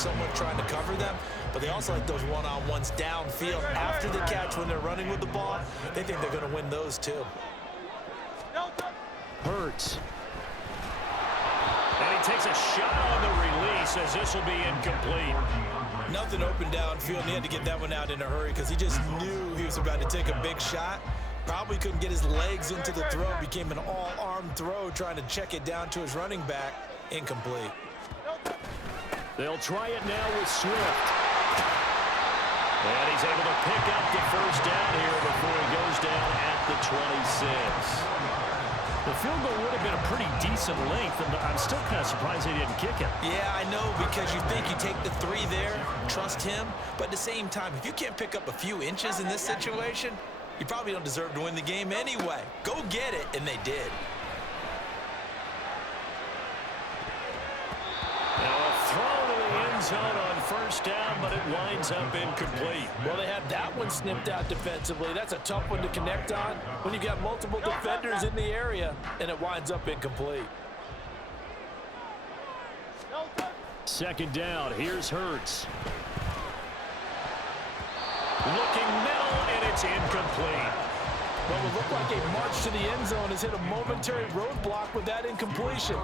someone trying to cover them, but they also like those one-on-ones downfield after the catch when they're running with the ball. They think they're going to win those too. Hurts. And he takes a shot on the release as this will be incomplete. Nothing open downfield, and he had to get that one out in a hurry because he just knew he was about to take a big shot. Probably couldn't get his legs into the throw. Became an all-arm throw trying to check it down to his running back. Incomplete. They'll try it now with Swift. And he's able to pick up the first down here before he goes down at the 26. The field goal would have been a pretty decent length, and I'm still kind of surprised they didn't kick it. Yeah, I know, because you think you take the 3 there, trust him, but at the same time, if you can't pick up a few inches in this situation, you probably don't deserve to win the game anyway. Go get it, and they did. Now a throw to the end zone on first down, but it winds up incomplete. Well, they have that one snipped out defensively. That's a tough one to connect on when you've got multiple defenders in the area, and it winds up incomplete. Second down, here's Hurts. Looking middle, and it's incomplete. Well, it looked like a march to the end zone has hit a momentary roadblock with that incompletion.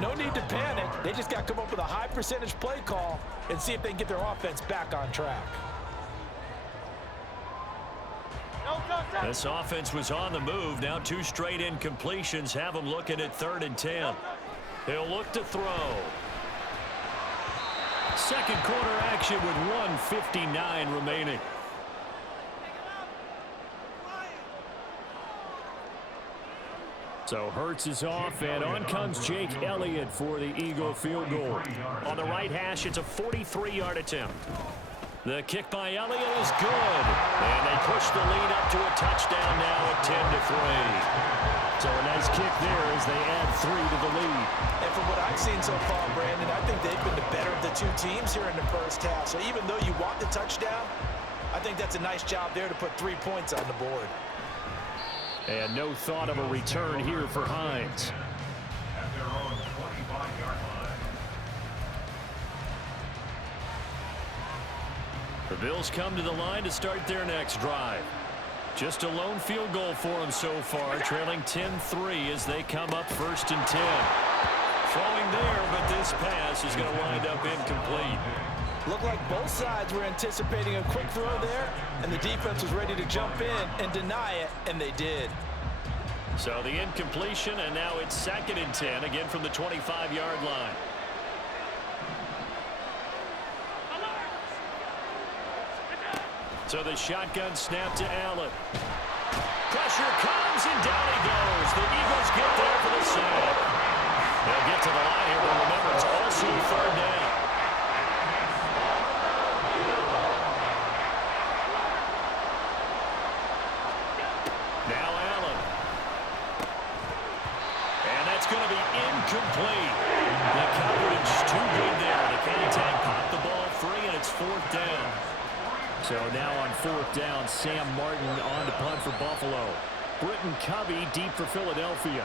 No need to panic. They just got to come up with a high percentage play call and see if they can get their offense back on track. This offense was on the move. Now 2 straight incompletions have them looking at 3rd and 10. He'll look to throw. Second quarter action with 1:59 remaining. So Hurts is off, and on comes Jake Elliott for the Eagle field goal. On the right hash, it's a 43-yard attempt. The kick by Elliott is good, and they push the lead up to a touchdown now at 10-3. So a nice kick there as they add 3 to the lead. And from what I've seen so far, Brandon, I think they've been the better of the 2 teams here in the first half. So even though you want the touchdown, I think that's a nice job there to put 3 points on the board. And no thought of a return here for Hines. At their own 25-yard line. The Bills come to the line to start their next drive. Just a lone field goal for them so far, trailing 10-3 as they come up 1st and 10. Throwing there, but this pass is going to wind up incomplete. Looked like both sides were anticipating a quick throw there, and the defense was ready to jump in and deny it, and they did. So the incompletion, and now it's 2nd and 10, again from the 25-yard line. So the shotgun snap to Allen. Pressure comes, and down he goes. The Eagles get there for the sack. They'll get to the line here, but remember, it's also 3rd down. Now Allen. And that's going to be incomplete. The coverage too good there. The contact popped the ball free, and it's 4th down. So now on 4th down, Sam Martin on to punt for Buffalo. Britton Covey deep for Philadelphia.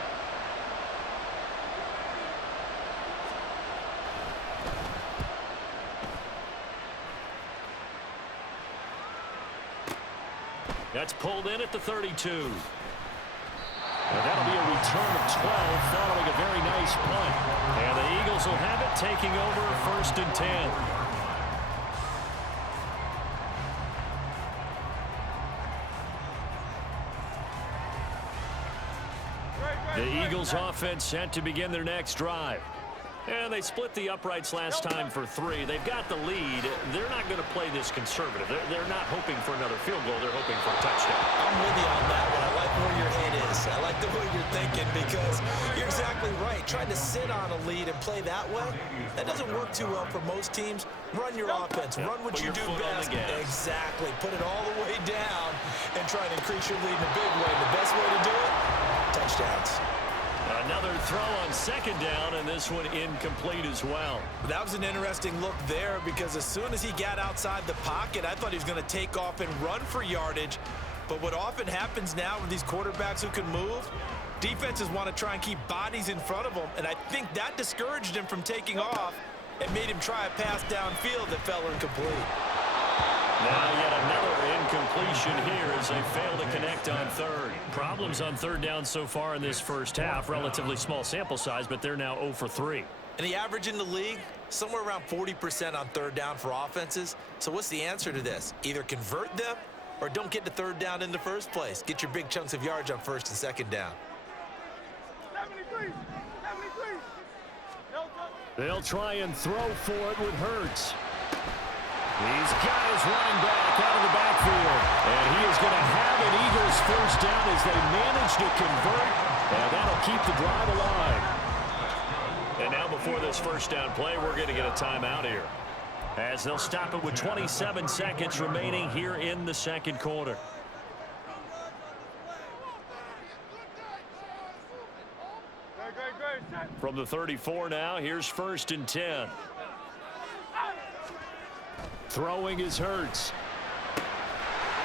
That's pulled in at the 32. And that'll be a return of 12 following a very nice punt. And the Eagles will have it, taking over 1st and 10. The Eagles offense set to begin their next drive. And they split the uprights last time for 3. They've got the lead. They're not going to play this conservative. They're not hoping for another field goal. They're hoping for a touchdown. I'm with you on that one. I like where your head is. I like the way you're thinking because you're exactly right. Trying to sit on a lead and play that way, that doesn't work too well for most teams. Run your offense. Run what you do best. Exactly. Put it all the way down and try and increase your lead in a big way. The best way to do it, touchdowns. Another throw on 2nd down, and this one incomplete as well. That was an interesting look there because as soon as he got outside the pocket, I thought he was going to take off and run for yardage. But what often happens now with these quarterbacks who can move, defenses want to try and keep bodies in front of them, and I think that discouraged him from taking off, and made him try a pass downfield that fell incomplete. Now yet another incompletion here as they fail to connect on third. Problems on third down so far in this first half. Relatively small sample size, but they're now 0 for 3. And the average in the league, somewhere around 40% on third down for offenses. So what's the answer to this? Either convert them or don't get to third down in the first place. Get your big chunks of yards on first and second down. They'll try and throw for it with Hurts. He's got his running back out of the backfield. And he is going to have an Eagles first down as they manage to convert. And that'll keep the drive alive. And now before this first down play, we're going to get a timeout here, as they'll stop it with 27 seconds remaining here in the second quarter. From the 34 now, here's 1st and 10. Throwing is Hurts.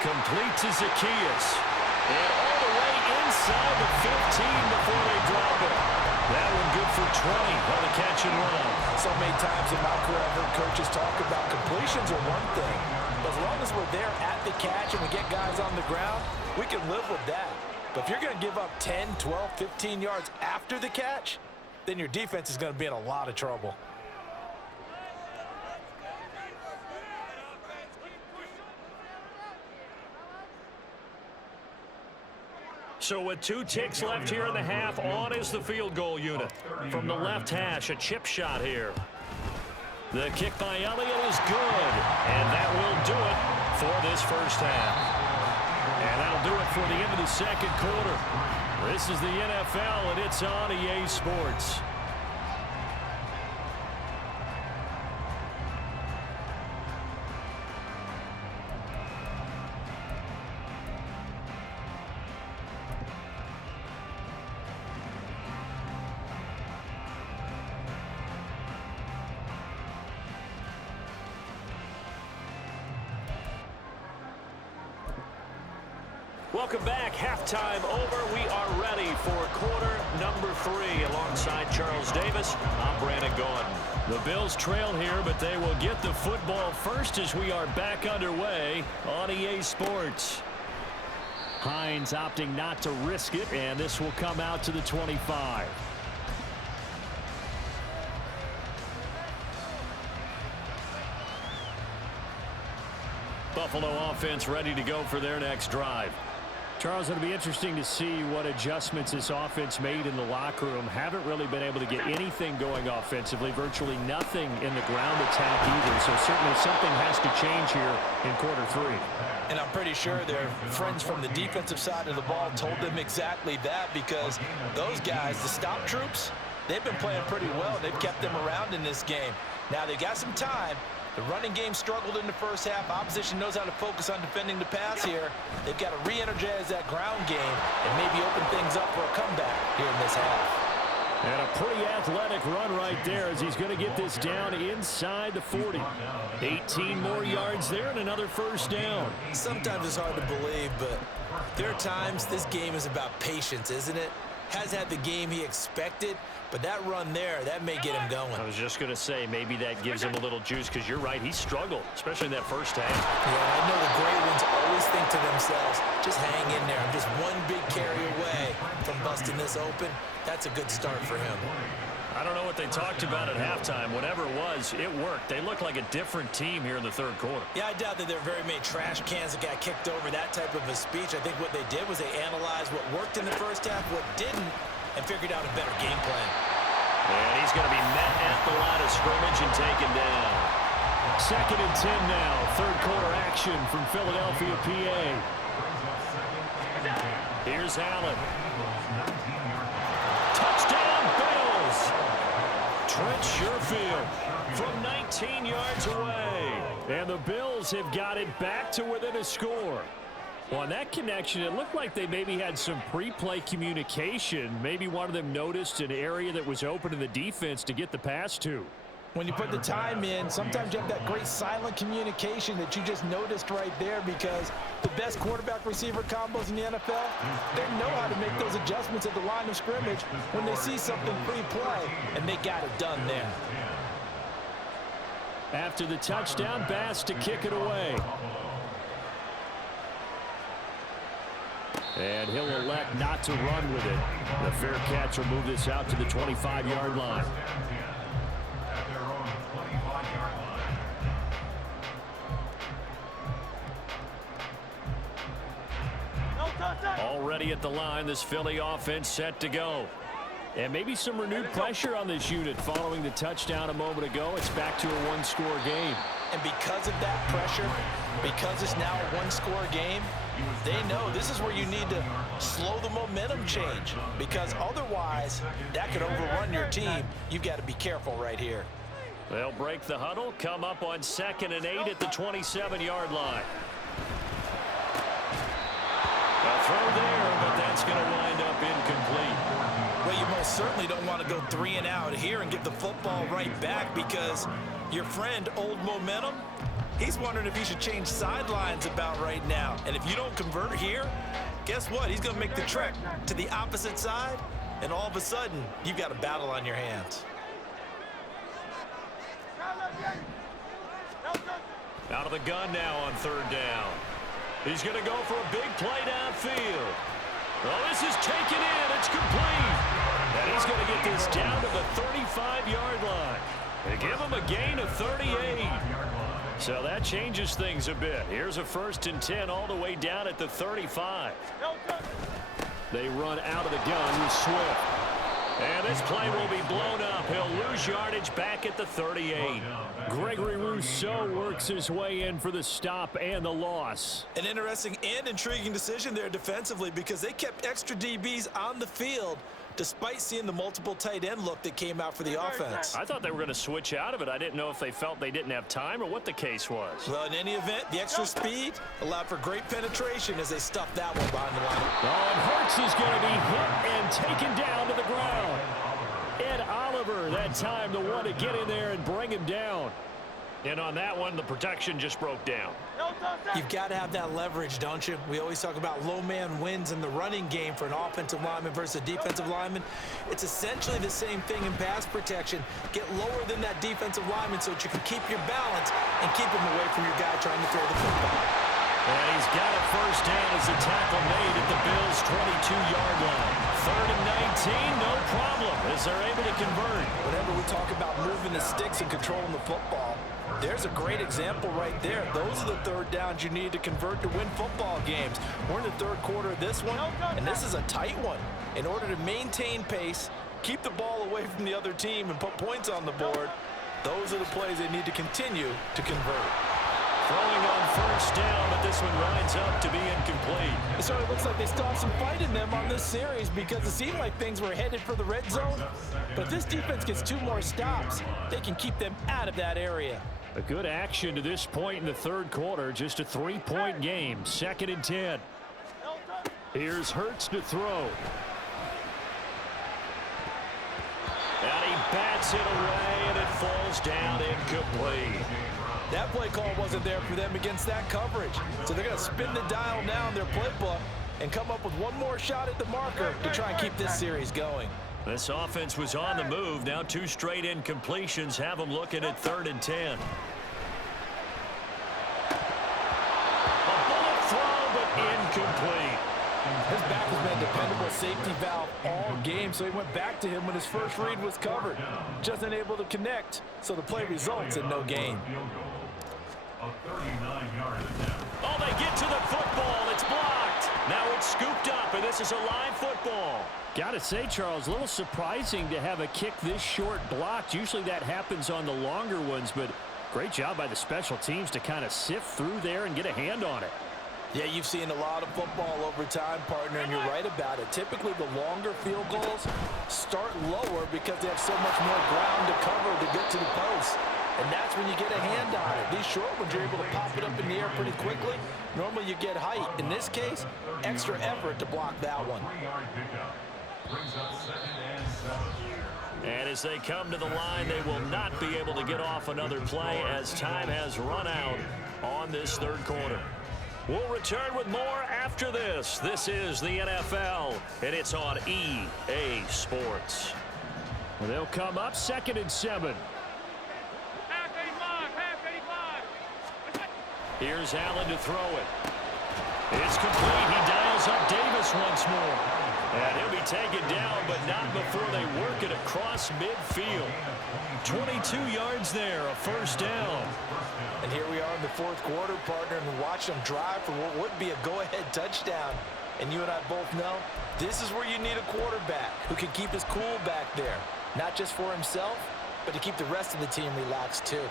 Complete to Zacchaeus. And all the way inside the 15 before they drop it. That one good for 20 on the catch and run. So many times in my career, I've heard coaches talk about completions are one thing. But as long as we're there at the catch and we get guys on the ground, we can live with that. But if you're going to give up 10, 12, 15 yards after the catch, then your defense is going to be in a lot of trouble. So with 2 ticks left here in the half, on is the field goal unit. From the left hash, a chip shot here. The kick by Elliott is good, and that will do it for this first half. And that'll do it for the end of the second quarter. This is the NFL, and it's on EA Sports. Welcome back. Halftime over. We are ready for quarter number 3 alongside Charles Davis. I'm Brandon Gaudin. The Bills trail here, but they will get the football first as we are back underway on EA Sports. Hines opting not to risk it, and this will come out to the 25. Buffalo offense ready to go for their next drive. Charles, it'll be interesting to see what adjustments this offense made in the locker room. Haven't really been able to get anything going offensively, virtually nothing in the ground attack either. So certainly something has to change here in quarter 3. And I'm pretty sure their friends from the defensive side of the ball told them exactly that, because those guys, the stop troops, they've been playing pretty well. They've kept them around in this game. Now they got some time. The running game struggled in the first half. Opposition knows how to focus on defending the pass here. They've got to re-energize that ground game and maybe open things up for a comeback here in this half. And a pretty athletic run right there as he's going to get this down inside the 40. 18 more yards there and another first down. Sometimes it's hard to believe, but there are times this game is about patience, isn't it? Has had the game he expected, but that run there, that may get him going. I was just going to say, maybe that gives him a little juice, because you're right, he struggled, especially in that first half. Yeah, I know the great ones always think to themselves, just hang in there. I'm just one big carry away from busting this open. That's a good start for him. I don't know what they talked about at halftime. Whatever it was, it worked. They look like a different team here in the third quarter. Yeah, I doubt that there are very many trash cans that got kicked over, that type of a speech. I think what they did was they analyzed what worked in the first half, what didn't, and figured out a better game plan. And he's going to be met at the line of scrimmage and taken down. 2nd and 10 now. Third quarter action from Philadelphia, PA. Here's Allen. Touchdown, Bills! Trent Sherfield from 19 yards away. And the Bills have got it back to within a score. Well, on that connection, it looked like they maybe had some pre-play communication. Maybe one of them noticed an area that was open in the defense to get the pass to. When you put the time in, sometimes you have that great silent communication that you just noticed right there, because the best quarterback-receiver combos in the NFL, they know how to make those adjustments at the line of scrimmage when they see something pre-play, and they got it done there. After the touchdown, Bass to kick it away. And he'll elect not to run with it. The fair catch will move this out to the 25-yard line. At their own 25-yard line. Already at the line, this Philly offense set to go. And maybe some renewed pressure on this unit following the touchdown a moment ago. It's back to a one-score game. And because of that pressure, because it's now a one-score game, they know this is where you need to slow the momentum change, because otherwise that could overrun your team. You've got to be careful right here. They'll break the huddle, come up on 2nd and 8 at the 27-yard line. A throw there, but that's going to wind up incomplete. Well, you most certainly don't want to go 3 and out here and give the football right back, because your friend, Old Momentum, he's wondering if he should change sidelines about right now. And if you don't convert here, guess what? He's going to make the trek to the opposite side, and all of a sudden, you've got a battle on your hands. Out of the gun now on 3rd down. He's going to go for a big play downfield. Well, this is taken in. It's complete. And he's going to get this down to the 35-yard line. They give him a gain of 38. So that changes things a bit. Here's a 1st and 10 all the way down at the 35. They run out of the gun with Swift. And this play will be blown up. He'll lose yardage back at the 38. Gregory Rousseau works his way in for the stop and the loss. An interesting and intriguing decision there defensively, because they kept extra DBs on the field despite seeing the multiple tight end look that came out for the offense. I thought they were going to switch out of it. I didn't know if they felt they didn't have time or what the case was. Well, in any event, the extra speed allowed for great penetration as they stuffed that one behind the line. Oh, and Hurts is going to be hit and taken down to the ground. Ed Oliver, that time the one to get in there and bring him down. And on that one, the protection just broke down. You've got to have that leverage, don't you? We always talk about low man wins in the running game for an offensive lineman versus a defensive lineman. It's essentially the same thing in pass protection. Get lower than that defensive lineman so that you can keep your balance and keep him away from your guy trying to throw the football. And he's got a 1st down as the tackle made at the Bills' 22-yard line. 3rd and 19, no problem, as they're able to convert. Whenever we talk about moving the sticks and controlling the football, there's a great example right there. Those are the 3rd downs you need to convert to win football games. We're in the 3rd quarter of this one, and this is a tight one. In order to maintain pace, keep the ball away from the other team, and put points on the board, those are the plays they need to continue to convert. Throwing on 1st down, but this one winds up to be incomplete. It certainly looks like they still have some fight in them on this series, because it seemed like things were headed for the red zone. But if this defense gets 2 more stops, they can keep them out of that area. A good action to this point in the 3rd quarter. Just a 3-point game. 2nd and 10. Here's Hurts to throw. And he bats it away, and it falls down incomplete. That play call wasn't there for them against that coverage. So they're going to spin the dial now in their playbook and come up with one more shot at the marker to try and keep this series going. This offense was on the move. Now 2 straight incompletions have them looking at 3rd and 10. A bullet throw, but incomplete. His back has been a dependable safety valve all game, so he went back to him when his first read was covered. Just unable to connect, so the play results in no gain. Oh, they get to the football. It's blocked. Now it's scooped up, and this is a live football. Got to say, Charles, a little surprising to have a kick this short blocked. Usually that happens on the longer ones, but great job by the special teams to kind of sift through there and get a hand on it. Yeah, you've seen a lot of football over time, partner, and you're right about it. Typically, the longer field goals start lower because they have so much more ground to cover to get to the post. And that's when you get a hand on it. These short ones, you're able to pop it up in the air pretty quickly. Normally, you get height. In this case, extra effort to block that one. And as they come to the line, they will not be able to get off another play as time has run out on this 3rd quarter. We'll return with more after this. This is the NFL, and it's on EA Sports. They'll come up 2nd and 7. Here's Allen to throw it. It's complete. He dials up Davis once more. And he'll be taken down, but not before they work it across midfield. 22 yards there, a first down. And here we are in the fourth quarter, partner, and watch them drive for what would be a go-ahead touchdown. And you and I both know this is where you need a quarterback who can keep his cool back there. Not just for himself, but to keep the rest of the team relaxed too.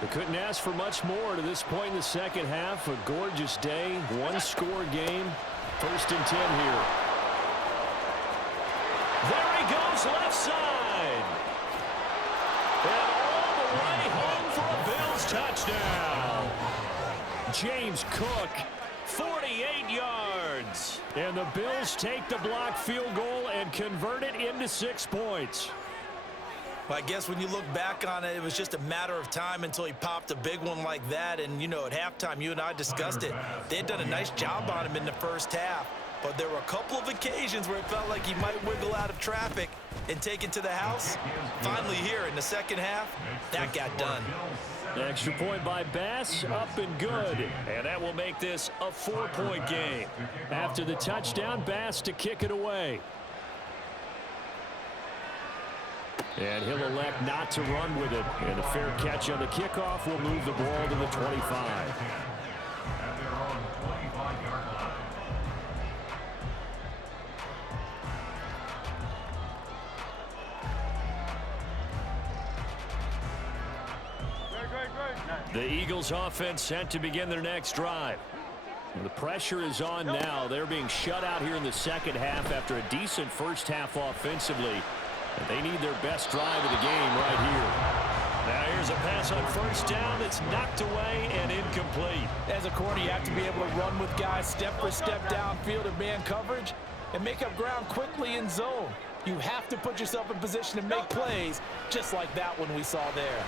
They couldn't ask for much more to this point in the second half. A gorgeous day, one-score game. 1st and 10 here. There he goes, left side. And all the way home for a Bills touchdown. James Cook, 48 yards. And the Bills take the blocked field goal and convert it into 6 points. Well, I guess when you look back on it, it was just a matter of time until he popped a big one like that. And, you know, at halftime, you and I discussed it. They had done a nice job on him in the first half. But there were a couple of occasions where it felt like he might wiggle out of traffic and take it to the house. Finally here in the second half, that got done. Extra point by Bass, up and good. And that will make this a 4-point game. After the touchdown, Bass to kick it away. And he'll elect not to run with it. And a fair catch on the kickoff will move the ball to the 25. The Eagles offense set to begin their next drive. The pressure is on now. They're being shut out here in the second half after a decent first half offensively. And they need their best drive of the game right here. Now here's a pass on first down. It's knocked away and incomplete. As a corner, you have to be able to run with guys step for step downfield in man coverage and make up ground quickly in zone. You have to put yourself in position to make plays just like that one we saw there.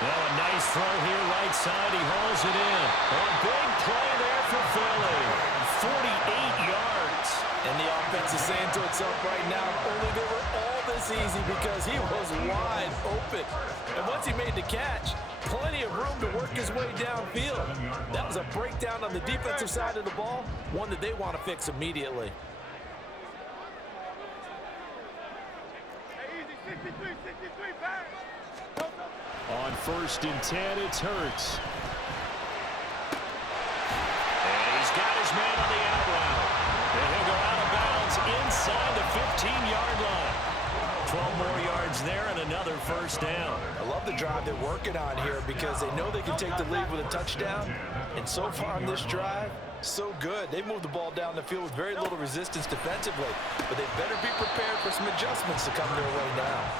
Now a nice throw here right side. He hauls it in. A big play there for Philly. 48 yards. And the offense is saying to itself right now, only they were all this easy because he was wide open. And once he made the catch, plenty of room to work his way downfield. That was a breakdown on the defensive side of the ball, one that they want to fix immediately. On 1st and 10, it's Hurts. And he's got his man on the out route. And he'll go out of bounds inside the 15-yard line. 12 more yards there and another first down. I love the drive they're working on here because they know they can take the lead with a touchdown. And so far on this drive, so good. They moved the ball down the field with very little resistance defensively. But they better be prepared for some adjustments to come their way now.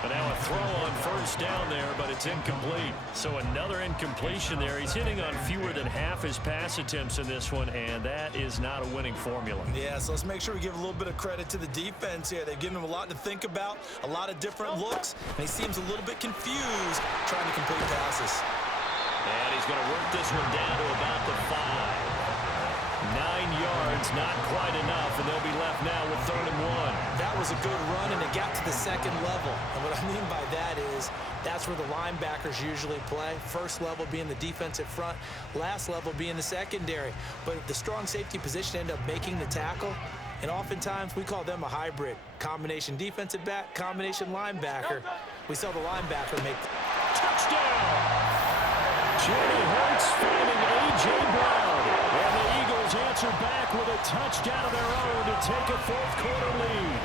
And now a throw on first down there, but it's incomplete. So another incompletion there. He's hitting on fewer than half his pass attempts in this one, and that is not a winning formula. Yeah, so let's make sure we give a little bit of credit to the defense here. They've given him a lot to think about, a lot of different looks, and he seems a little bit confused trying to complete passes. And he's going to work this one down to about the 5. 9 yards, not quite enough, and they'll be left now with 3rd and 1. That was a good run, and it got to the second level. And what I mean by that is that's where the linebackers usually play. First level being the defensive front, last level being the secondary. But the strong safety position ended up making the tackle, and oftentimes we call them a hybrid. Combination defensive back, combination linebacker. We saw the linebacker make the touchdown! Jalen Hurts finding A.J. Brown. And the Eagles answer back with a touchdown of their own to take a fourth-quarter lead.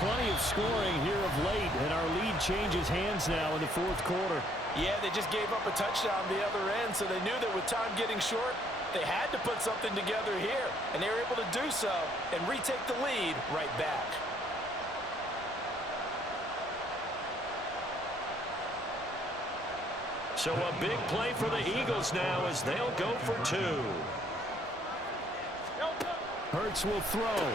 Plenty of scoring here of late, and our lead changes hands now in the fourth quarter. Yeah, they just gave up a touchdown the other end, so they knew that with time getting short, they had to put something together here, and they were able to do so and retake the lead right back. So a big play for the Eagles now as they'll go for 2. Hurts will throw.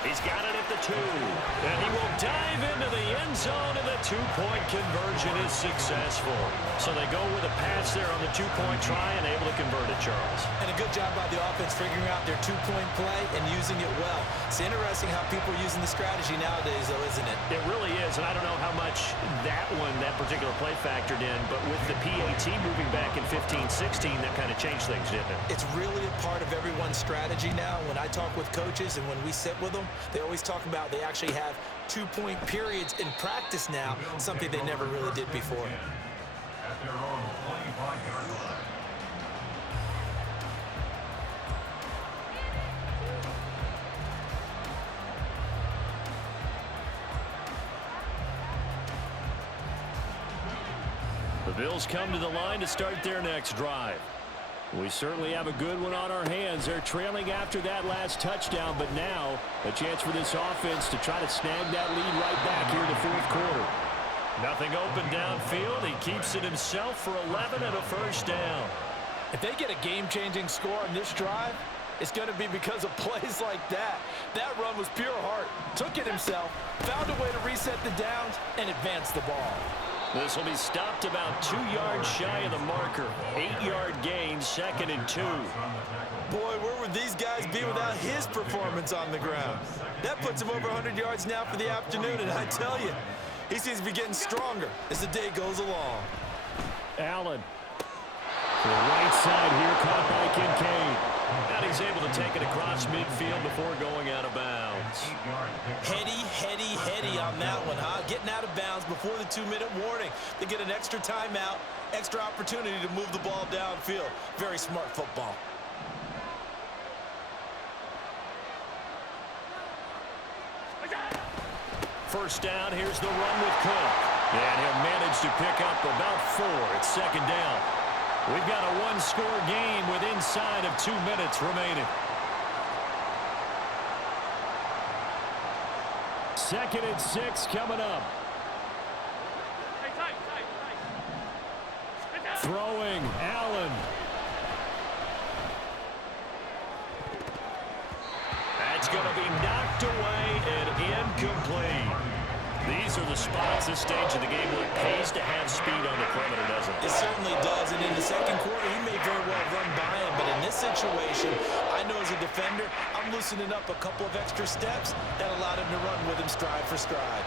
He's got it at the 2. And he will dive into the end zone, and the two-point conversion is successful. So they go with a pass there on the two-point try and able to convert it, Charles. And a good job by the offense figuring out their two-point play and using it well. It's interesting how people are using the strategy nowadays, though, isn't it? It really is, and I don't know how much that particular play factored in, but with the PAT moving back in 15-16, that kind of changed things, didn't it? It's really a part of everyone's strategy now. When I talk with coaches and when we sit with them, they always talk about they actually have two-point periods in practice now, something they never really did before. At their own 25-yard line. The Bills come to the line to start their next drive. We certainly have a good one on our hands. They're trailing after that last touchdown, but now a chance for this offense to try to snag that lead right back here in the fourth quarter. Nothing open downfield. He keeps it himself for 11 and a first down. If they get a game-changing score on this drive, it's going to be because of plays like that. That run was pure heart. Took it himself, found a way to reset the downs, and advance the ball. This will be stopped about 2 yards shy of the marker. 8-yard gain, 2nd and 2. Boy, where would these guys be without his performance on the ground? That puts him over 100 yards now for the afternoon, and I tell you, he seems to be getting stronger as the day goes along. Allen. To the right side here, caught by Kincaid. And he's able to take it across midfield before going out of bounds. Heady on that one, huh? Getting out of bounds before the 2-minute warning. They get an extra timeout, extra opportunity to move the ball downfield. Very smart football. First down, here's the run with Cook. And he'll manage to pick up about 4. It's 2nd down. We've got a one-score game with inside of 2 minutes remaining. 2nd and 6 coming up. Throwing, Allen. That's going to be knocked away and incomplete. These are the spots, this stage of the game, where it pays to have speed on the perimeter, doesn't it? It certainly does, and in the second quarter, he may very well run by him, but in this situation, I know as a defender, I'm loosening up a couple of extra steps that allowed him to run with him stride for stride.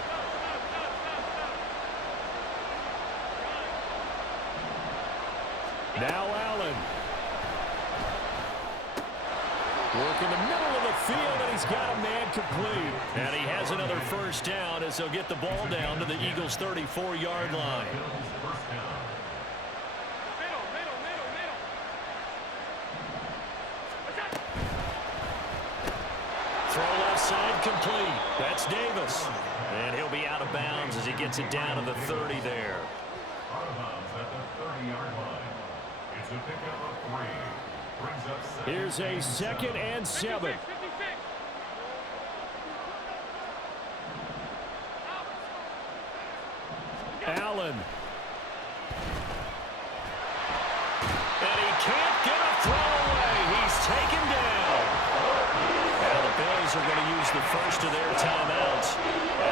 Now Allen. Work in the middle of the field, and he's got a man complete. And he has another first down as they'll get the ball down to the Eagles' 34-yard line. Throw left side complete. That's Davis. And he'll be out of bounds as he gets it down to the 30 there. Out of bounds at the 30-yard line. It's a pickup of 3. Brings up 7. Here's a 2nd and 7. Allen. And he can't get a throw away. He's taken down. Now the Bills are going to use the first of their timeouts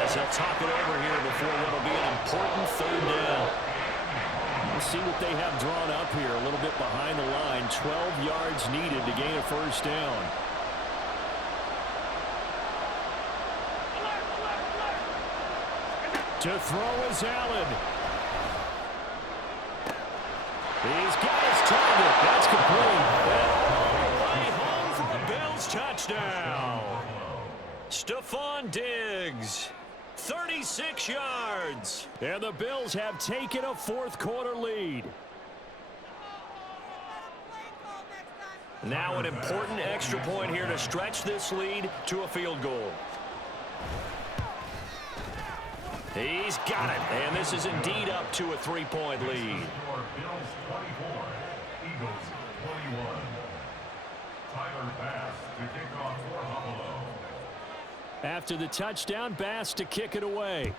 as they'll talk it over here before what will be an important 3rd down. Let's see what they have drawn up here. A little bit behind the line. 12 yards needed to gain a first down. To throw is Allen. He's got his target. That's complete. And all the way home for a Bills touchdown. Stephon Diggs. 36 yards. And the Bills have taken a fourth quarter lead. Now an important extra point here to stretch this lead to a field goal. He's got it. And this is indeed up to a 3-point lead. Bills 24, Eagles 21. Tyler Bass to kick off for Buffalo. After the touchdown, Bass to kick it away.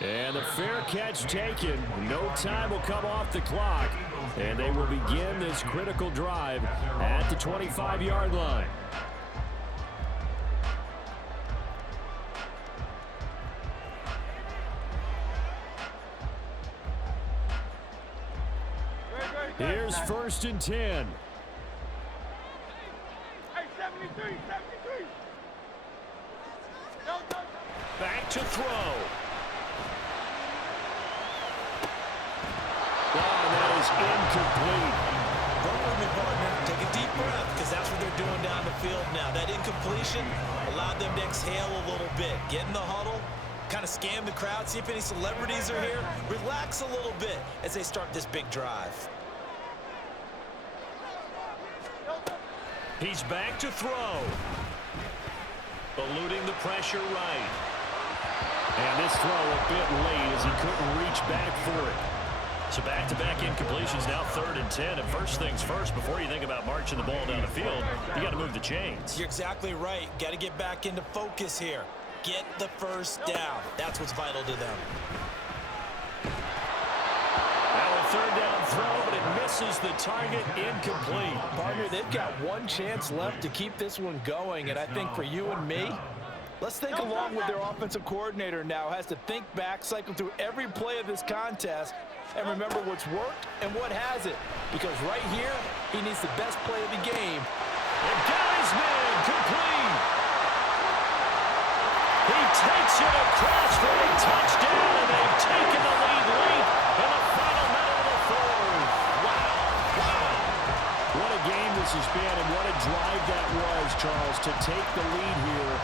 And the fair catch taken. No time will come off the clock. And they will begin this critical drive at the 25-yard line. Here's 1st and 10. Hey, 73. Back to throw. Oh, that is incomplete. Run with me, partner. Take a deep breath, because that's what they're doing down the field now. That incompletion allowed them to exhale a little bit. Get in the huddle, kind of scan the crowd, see if any celebrities are here. Relax a little bit as they start this big drive. He's back to throw. Eluding the pressure right. And this throw a bit late as he couldn't reach back for it. So back-to-back incompletions, now 3rd and 10. And first things first, before you think about marching the ball down the field, you got to move the chains. You're exactly right. Got to get back into focus here. Get the first down. That's what's vital to them. Now a 3rd down throw, but it misses the target, incomplete. Partner, they've got one chance left to keep this one going, and I think for you and me, let's think along with their offensive coordinator now. Has to think back, cycle through every play of this contest, and remember what's worked and what hasn't. Because right here, he needs the best play of the game. And got his man, complete. He takes it across for a touchdown, and they've taken the lead late in the final minute of the 4th. Wow. What a game this has been, and what a drive that was, Charles, to take the lead here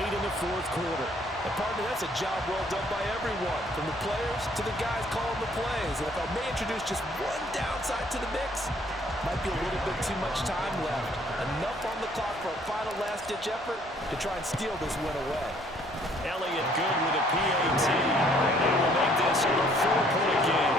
late in the 4th quarter. And partner, that's a job well done by everyone, from the players to the guys calling the plays. And if I may introduce just one downside to the mix, might be a little bit too much time left. Enough on the clock for a final last-ditch effort to try and steal this win away. Elliott good with a PAT. They will make this a 4-point game.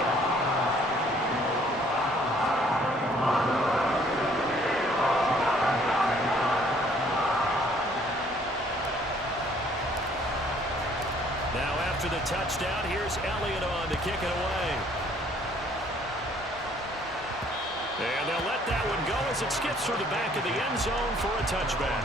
Now after the touchdown, here's Elliott on to kick it away. And they'll let that one go as it skips through the back of the end zone for a touchback.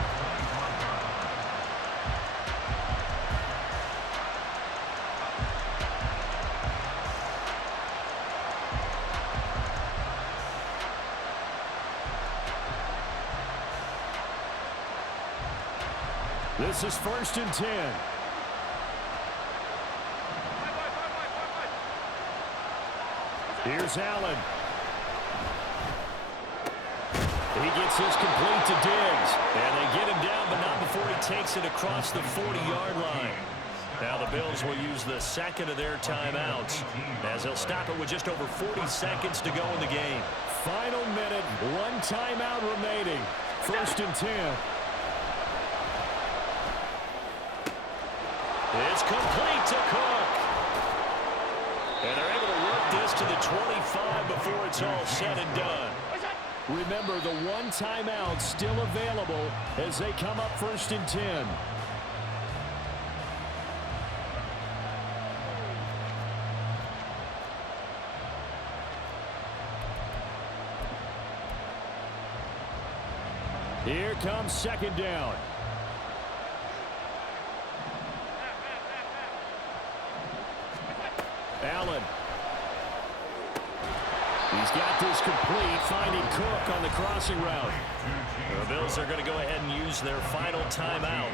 This is 1st and 10. Here's Allen. He gets this complete to Diggs. And they get him down, but not before he takes it across the 40-yard line. Now the Bills will use the second of their timeouts as they'll stop it with just over 40 seconds to go in the game. Final minute, one timeout remaining. 1st and 10. It's complete to Cook. And they're able to work this to the 25 before it's all said and done. Remember, the one timeout still available as they come up 1st and 10. Here comes 2nd down. Allen. He's got this complete, finding Cook on the crossing route. The Bills are going to go ahead and use their final timeout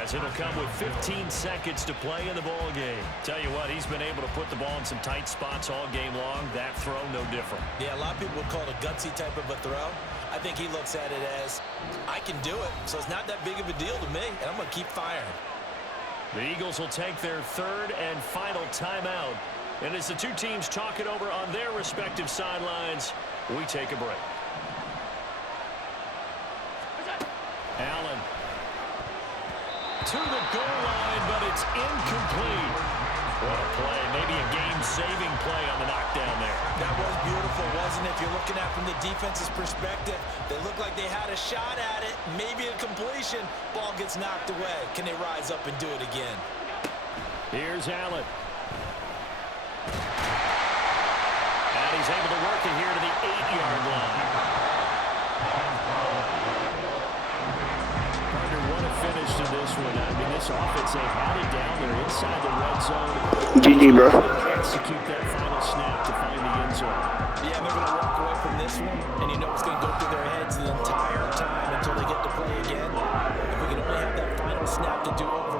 as it'll come with 15 seconds to play in the ball game. Tell you what, he's been able to put the ball in some tight spots all game long. That throw, no different. Yeah, a lot of people would call it a gutsy type of a throw. I think he looks at it as, I can do it, so it's not that big of a deal to me, and I'm going to keep firing. The Eagles will take their 3rd and final timeout. And as the two teams talk it over on their respective sidelines, we take a break. Allen. To the goal line, but it's incomplete. What a play. Maybe a game-saving play on the knockdown there. That was beautiful, wasn't it? If you're looking at it from the defense's perspective, they look like they had a shot at it, maybe a completion. Ball gets knocked away. Can they rise up and do it again? Here's Allen. And he's able to work it here to the 8-yard line. Partner, what a finish to this one. I mean, this offense, they had it down there inside the red zone. GG, bro. Execute that final snap to find the end zone. Yeah, they're going to walk away from this one, and you know it's going to go through their heads the entire time until they get to play again. If we can only have that final snap to do it